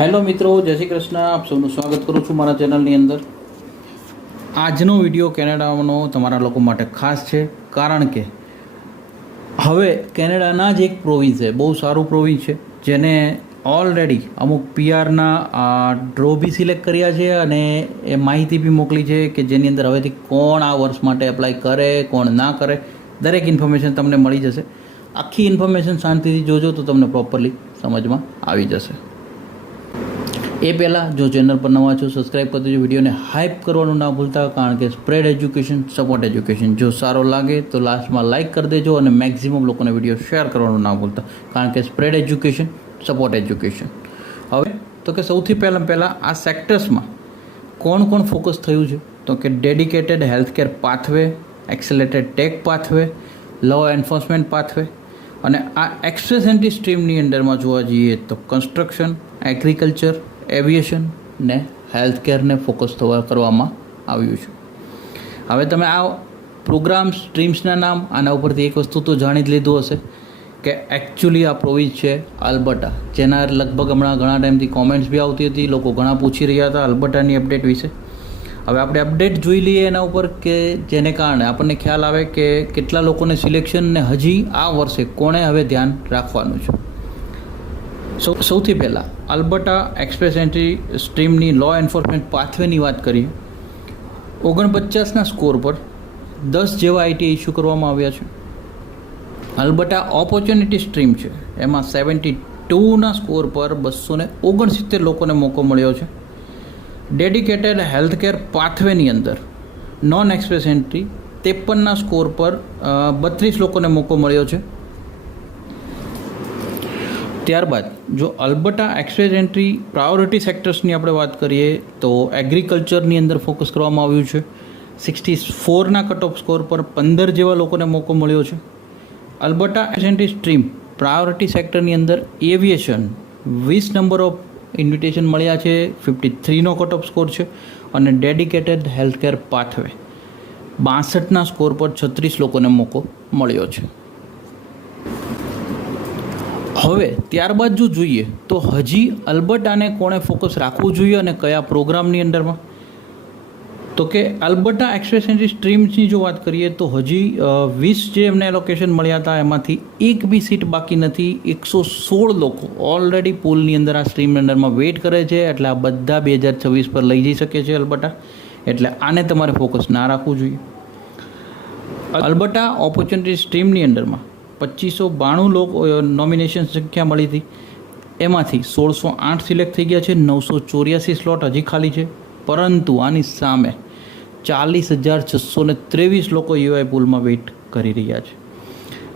Hello મિત્રો, જય શ્રી કૃષ્ણ. આપ સૌનું સ્વાગત કરું છું મારા ચેનલની અંદર. આજનો વીડિયો કેનેડાનો તમારા લોકો માટે ખાસ છે, કારણ કે હવે કેનેડાના જ એક પ્રોવિન્સ છે, બહુ સારું પ્રોવિન્સ છે, જેને ઓલરેડી અમુક પીઆરના ડ્રો બી સિલેક્ટ કર્યા છે અને એ માહિતી બી મોકલી છે કે જેની અંદર હવેથી કોણ આ વર્ષ માટે એપ્લાય કરે, કોણ ના કરે, દરેક ઇન્ફોર્મેશન તમને મળી જશે. આખી ઇન્ફોર્મેશન શાંતિથી જોજો તો તમને પ્રોપરલી સમજમાં આવી જશે. એ પહેલાં જો ચેનલ પર નવા છો સબસ્ક્રાઈબ કરી દેજો. વિડીયોને હાઇપ કરવાનું ના ભૂલતા, કારણ કે સ્પ્રેડ એજ્યુકેશન સપોર્ટ એજ્યુકેશન જો સારો લાગે તો લાસ્ટમાં લાઇક કરી દેજો અને મેક્ઝિમમ લોકોને વીડિયો શેર કરવાનું ના ભૂલતા, કારણ કે સ્પ્રેડ એજ્યુકેશન સપોર્ટ એજ્યુકેશન હવે, તો કે સૌથી પહેલાં પહેલાં આ સેક્ટર્સમાં કોણ કોણ ફોકસ થયું છે? તો કે dedicated healthcare pathway accelerated tech pathway law enforcement pathway અને આ એક્સપ્રેસ એન્ટી સ્ટ્રીમની અંડરમાં જોવા જઈએ તો કન્સ્ટ્રક્શન એગ્રીકલ્ચર એવિએશન ને હેલ્થકેરને ફોકસ થવા, કરવામાં આવ્યું છે. હવે તમે આ પ્રોગ્રામ સ્ટ્રીમ્સના નામ, આના ઉપરથી એક વસ્તુ તો જાણી જ લીધું હશે કે એકચ્યુઅલી આ પ્રોવિન્સ છે અલ્બર્ટા જેના લગભગ હમણાં ઘણા ટાઈમથી કોમેન્ટ્સ બી આવતી હતી, લોકો ઘણા પૂછી રહ્યા હતા અલ્બર્ટાની અપડેટ વિશે. હવે આપણે અપડેટ જોઈ લઈએ એના ઉપર કે જેને કારણે આપણને ખ્યાલ આવે કે કેટલા લોકોને સિલેક્શન ને હજી આ વર્ષે કોણે હવે ધ્યાન રાખવાનું છે. સૌ, સૌથી પહેલાં અલ્બર્ટા એક્સપ્રેસ એન્ટ્રી સ્ટ્રીમની લો એન્ફોર્સમેન્ટ પાથવેની વાત કરીએ. ઓગણપચાસના સ્કોર પર દસ જેવા આઈટી ઇસ્યુ કરવામાં આવ્યા છે. અલ્બર્ટા ઓપોર્ચ્યુનિટી સ્ટ્રીમ છે. એમાં સેવન્ટી ટુના સ્કોર પર બસો ને ઓગણસિત્તેર લોકોને મોકો મળ્યો છે. ડેડિકેટેડ હેલ્થકેર પાથવેની અંદર નોન એક્સપ્રેસ એન્ટ્રી ત્રેપનના સ્કોર પર બત્રીસ લોકોને મોકો મળ્યો છે. ત્યારબાદ જો અલબટા એક્સપ્રેસ એન્ટ્રી પ્રાયોરિટી સેક્ટર્સની આપણે વાત કરીએ, તો એગ્રીકલ્ચરની અંદર ફોકસ કરવામાં આવ્યું છે. સિક્સટી ફોરના કટ ઓફ સ્કોર પર પંદર જેવા લોકોને મોકો મળ્યો છે. અલબટા એન્ટ્રી સ્ટ્રીમ પ્રાયોરિટી સેક્ટરની અંદર એવિએશન વીસ નંબર ઓફ ઇન્વિટેશન મળ્યા છે. ફિફ્ટી થ્રીનો કટ ઓફ સ્કોર છે અને ડેડિકેટેડ હેલ્થકેર પાથવે બાસઠના સ્કોર પર છત્રીસ લોકોને મોકો મળ્યો છે. હવે ત્યારબાદ જો જોઈએ, તો હજી અલ્બર્ટાને કોણે ફોકસ રાખવું જોઈએ અને કયા પ્રોગ્રામની અંદરમાં? તો કે અલબર્ટા એક્સપ્રેસ એન્ટ્રી સ્ટ્રીમ્સની જો વાત કરીએ, તો હજી વીસ જે એમને એલોકેશન મળ્યા હતા, એમાંથી એક બી સીટ બાકી નથી, એકસો સોળ લોકો ઓલરેડી પુલની અંદર આ સ્ટ્રીમ અંદરમાં વેઇટ કરે છે, એટલે આ બધા બે હજાર છવ્વીસ પર લઈ જઈ શકે છે અલ્બર્ટા. એટલે આને તમારે ફોકસ ના રાખવું જોઈએ. અલ્બર્ટા ઓપોર્ચ્યુનિટી સ્ટ્રીમની અંડરમાં પચીસો બાણું લોકો નોમિનેશન સંખ્યા મળી હતી. એમાંથી સોળસો આઠ સિલેક્ટ થઈ ગયા છે, નવસો ચોર્યાસી સ્લોટ હજી ખાલી છે. પરંતુ આની સામે ચાલીસ હજાર છસો ને ત્રેવીસ લોકો યુઆઈ પુલમાં વેઇટ કરી રહ્યા છે.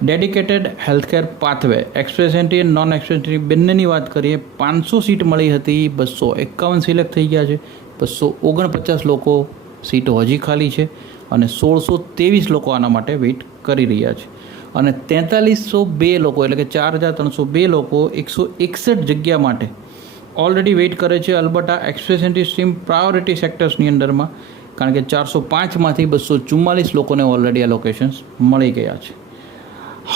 Dedicated healthcare pathway express entry અને નોન એક્સપ્રેસ એન્ટ્રી બંનેની વાત કરીએ, પાંચસો સીટ મળી હતી, બસો એકાવન સિલેક્ટ થઈ ગયા છે, બસો ઓગણપચાસ લોકો સીટો હજી ખાલી છે અને સોળસો ત્રેવીસ લોકો આના માટે વેઇટ કરી રહ્યા છે. અને તેતાલીસો બે લોકો, એટલે કે ચાર હજાર ત્રણસો બે લોકો એકસો એકસઠ જગ્યા માટે ઓલરેડી વેઇટ કરે છે Alberta express entry stream priority સેક્ટર્સની અંડરમાં કારણ કે ચારસો પાંચમાંથી બસો ચુમ્માલીસ લોકોને ઓલરેડી આ લોકેશન્સ મળી ગયા છે.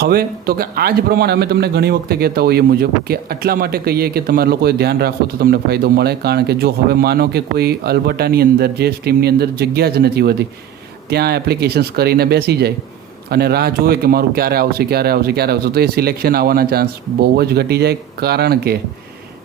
હવે તો કે આ જ પ્રમાણે અમે તમને ઘણી વખતે કહેતા હોઈએ મુજબ કે આટલા માટે કહીએ કે તમારે લોકોએ ધ્યાન રાખો તો તમને ફાયદો મળે, કારણ કે જો હવે માનો કે કોઈ અલ્બર્ટાની અંદર, જે સ્ટ્રીમની અંદર જગ્યા જ નથી હોતી, ત્યાં એપ્લિકેશન્સ કરીને બેસી જાય અને રાહ જોવે કે મારું ક્યારે આવશે ક્યારે આવશે ક્યારે આવશે. તો એ સિલેક્શન આવવાના ચાન્સ બહુ જ ઘટી જાય, કારણ કે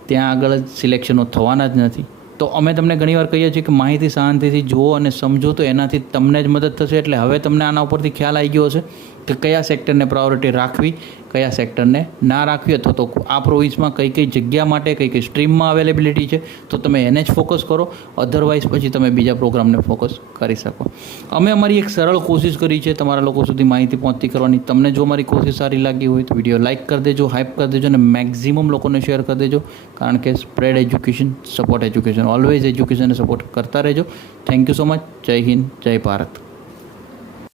ત્યાં આગળ જ સિલેક્શનો થવાના જ નથી. તો અમે તમને ઘણીવાર કહીએ છીએ કે માહિતી શાંતિથી જુઓ અને સમજો, તો એનાથી તમને જ મદદ થશે. એટલે હવે તમને આના ઉપરથી ખ્યાલ આવી ગયો હશે. કે કયા સેક્ટરને પ્રાયોરિટી રાખવી, કયા સેક્ટરને ના રાખવી અથવા તો આ પ્રોવિન્સમાં કઈ કઈ જગ્યા માટે, કઈ કઈ સ્ટ્રીમમાં અવેલેબિલિટી છે, તો તમે એને જ ફોકસ કરો. અધરવાઇઝ પછી તમે બીજા પ્રોગ્રામને ફોકસ કરી શકો. અમે અમારી એક સરળ કોશિશ કરી છે તમારા લોકો સુધી માહિતી પહોંચતી કરવાની. તમને જો મારી કોશિશ સારી લાગી હોય તો વીડિયો લાઇક કરી દેજો હાઇપ કરી દેજો અને મેક્ઝિમમ લોકોને શેર કરી દેજો. કારણ કે spread education support education always એજ્યુકેશનને support કરતા રહેજો. થેન્ક યુ સો મચ જય હિન્દ, જય ભારત.